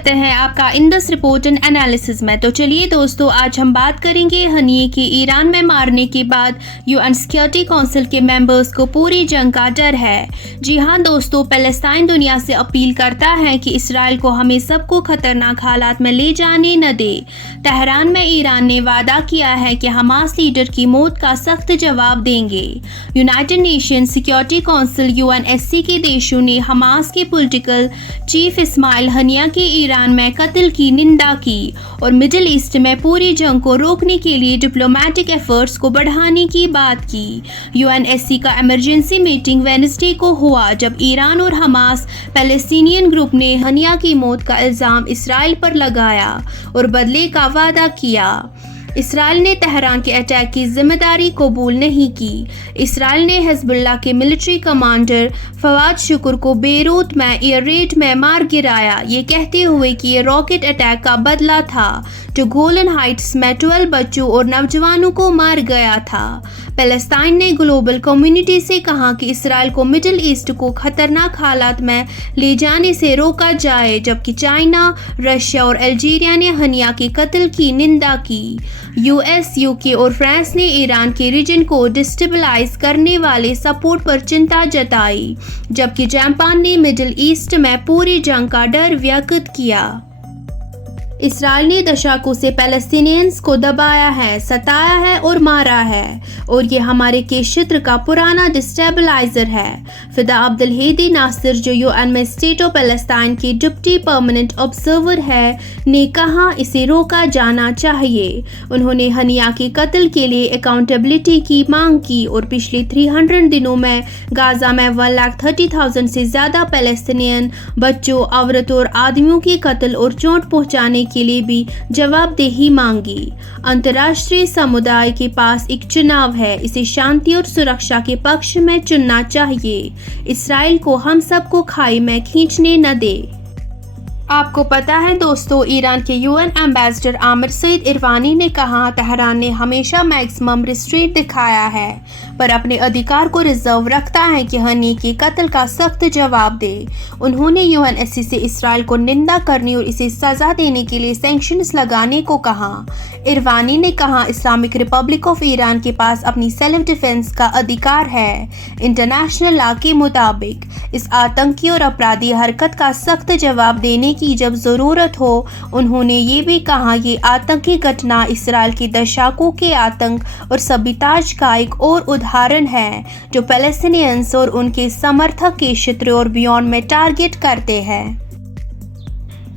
करते हैं आपका इंडस रिपोर्ट एंड एनालिसिस में। तो चलिए दोस्तों, आज हम बात करेंगे हनीय की ईरान में मारने के बाद यूएन सिक्योरिटी काउंसिल के मेंबर्स को पूरी जंग का डर है। जी हां दोस्तों, पैलेस्टाइन दुनिया से अपील करता है कि इसराइल को हमें सबको खतरनाक हालात में ले जाने न दे। तेहरान में ईरान ने वादा किया है कि हमास लीडर की मौत का सख्त जवाब देंगे। United nation security council UNSC के देशों ने हमास के पॉलिटिकल चीफ इस्माइल हनिया के ईरान में कत्ल की निंदा की और मिडिल ईस्ट में पूरी जंग को रोकने के लिए डिप्लोमेटिक एफर्ट्स को बढ़ाने की बात की। यूएनएससी का इमरजेंसी मीटिंग वेडनेसडे को हुआ, जब ईरान और हमास पैलेस्टीनियन ग्रुप ने हनिया की मौत का इल्जाम इसराइल पर लगाया और बदले का वादा किया। इसराइल ने तेहरान के अटैक की जिम्मेदारी कबूल नहीं की। इसराइल ने हिजबुल्लाह के मिलिट्री कमांडर फवाद शुक्र को बेरूत में एयर रेड में मार गिराया, ये कहते हुए कि ये रॉकेट अटैक का बदला था जो गोलन हाइट्स में 12 बच्चों और नौजवानों को मार गया था। पैलेस्टाइन ने ग्लोबल कम्युनिटी से कहा कि इसराइल को मिडिल ईस्ट को खतरनाक हालात में ले जाने से रोका जाए, जबकि चाइना, रशिया और अल्जीरिया ने हनिया के कत्ल की निंदा की। यूएस, यूके और फ्रांस ने ईरान के रीजन को डिस्टेबलाइज करने वाले सपोर्ट पर चिंता जताई, जबकि जापान ने मिडिल ईस्ट में पूरी जंग का डर व्यक्त किया। इसराइल ने दशकों से पैलेस्टीनियंस को दबाया है, सताया है और मारा है, और ये हमारे के क्षेत्र का पुराना डिस्टेबलाइजर है। फिदा अब्दुल हेदी नासिर, जो यूएन में स्टेट ऑफ पैलेस्टाइन के डिप्टी परमानेंट ऑब्जर्वर है, ने कहा इसे रोका जाना चाहिए। उन्होंने हनिया के कत्ल के लिए अकाउंटेबिलिटी की मांग की और पिछले 300 दिनों में गाजा में 1,30,000 से ज्यादा पैलेस्टीनियन बच्चों, औरतों और आदमियों के कत्ल और चोट पहुंचाने के लिए भी जवाबदेही मांगी। अंतर्राष्ट्रीय समुदाय के पास एक चुनाव है, इसे शांति और सुरक्षा के पक्ष में चुनना चाहिए। इसराइल को हम सबको खाई में खींचने न दे। आपको पता है दोस्तों, ईरान के यूएन एम्बेसडर आमिर सईद इरवानी ने कहा तेहरान ने हमेशा मैक्सिमम रिस्ट्रेंट दिखाया है, पर अपने अधिकार को रिजर्व रखता है कि हनी के कत्ल का सख्त जवाब दे। उन्होंने यूएनएससी से इसराइल को निंदा करने और इसे सजा देने के लिए सैंक्शंस लगाने को कहा। इरवानी ने कहा इस्लामिक रिपब्लिक ऑफ ईरान के पास अपनी सेल्फ डिफेंस का अधिकार है। इंटरनेशनल लॉ के मुताबिक इस आतंकी और अपराधी हरकत का सख्त जवाब देने की जब जरूरत हो। उन्होंने ये भी कहा ये आतंकी घटना इसराइल की दशकों के आतंक और सबिताज का एक और उदाहरण है, जो पैलेस्टीनियंस और उनके समर्थक के क्षेत्र और बियॉन्ड में टारगेट करते हैं।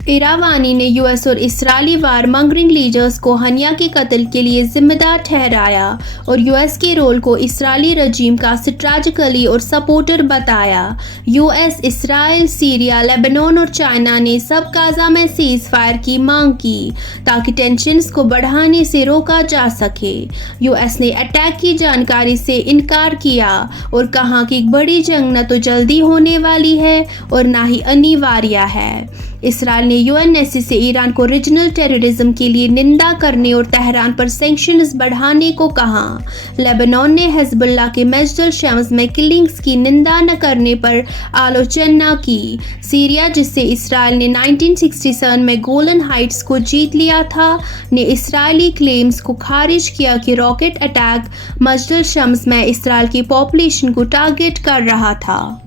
इरावानी ने यूएस और इस्राएली वार मंगरिंग लीडर्स को हनिया के कत्ल के लिए जिम्मेदार ठहराया और यूएस के रोल को इस्राएली रजीम का स्ट्रैटेजिकली और सपोर्टर बताया। यूएस, इस्राएल, सीरिया, लेबनान और चाइना ने सब गाजा में सीज फायर की मांग की ताकि टेंशन्स को बढ़ाने से रोका जा सके। यूएस ने अटैक की जानकारी से इनकार किया और कहा कि एक बड़ी जंग न तो जल्दी होने वाली है और न ही अनिवार्य है। इसराइल ने यूएनएससी से ईरान को रीजनल टेररिज्म के लिए निंदा करने और तेहरान पर सैंक्शंस बढ़ाने को कहा। लेबनान ने हिजबुल्लाह के मस्जिद शम्स में किलिंग्स की निंदा न करने पर आलोचना की। सीरिया, जिससे इसराइल ने 1967 में गोलन हाइट्स को जीत लिया था, ने इसराइली क्लेम्स को खारिज किया कि रॉकेट अटैक मस्जिद शम्स में इसराइल की पॉपुलेशन को टारगेट कर रहा था।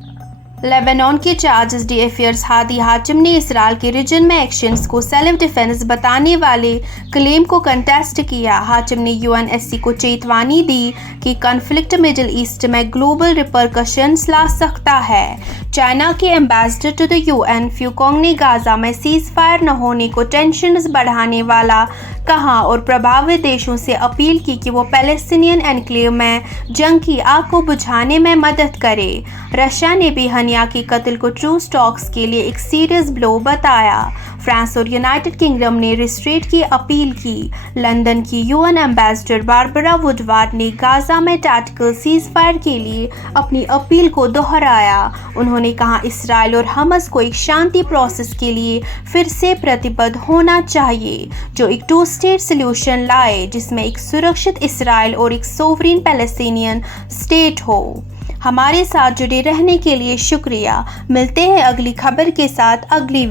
लेबनान के चार्ज डी अफेयर्स हादी हाचिम ने इसराइल के रीजन में एक्शंस को सेल्फ डिफेंस बताने वाले क्लेम को कंटेस्ट किया। हाचिम ने यूएनएससी को चेतावनी दी कि कॉन्फ्लिक्ट मिडिल ईस्ट में ग्लोबल रिपरकशंस ला सकता है। चाइना के एम्बेसडर टू द यूएन फ्यूकोंग ने गाजा में सीज फायर न होने को टेंशन्स बढ़ाने वाला कहा और प्रभावित देशों से अपील की कि वो पैलेस्टीनियन एनक्लेव में जंग की आग को बुझाने में मदद करे। रशिया ने भी हनिया के कत्ल को ट्रू स्टॉक्स के लिए एक सीरियस ब्लो बताया। फ्रांस और यूनाइटेड किंगडम ने रिस्ट्रेंट की अपील की। लंदन की यूएन एम्बेसडर बारबरा वुडवार्ड ने गाजा में टैक्टिकल सीज फायर के लिए अपनी अपील को दोहराया। उन्होंने कहा इसराइल और हमास को एक शांति प्रोसेस के लिए फिर से प्रतिबद्ध होना चाहिए, जो एक 2 स्टेट सॉल्यूशन लाए जिसमें एक सुरक्षित इसराइल और एक सोवरेन पैलेस्टीनियन स्टेट हो। हमारे साथ जुड़े रहने के लिए शुक्रिया। मिलते हैं अगली खबर के साथ अगली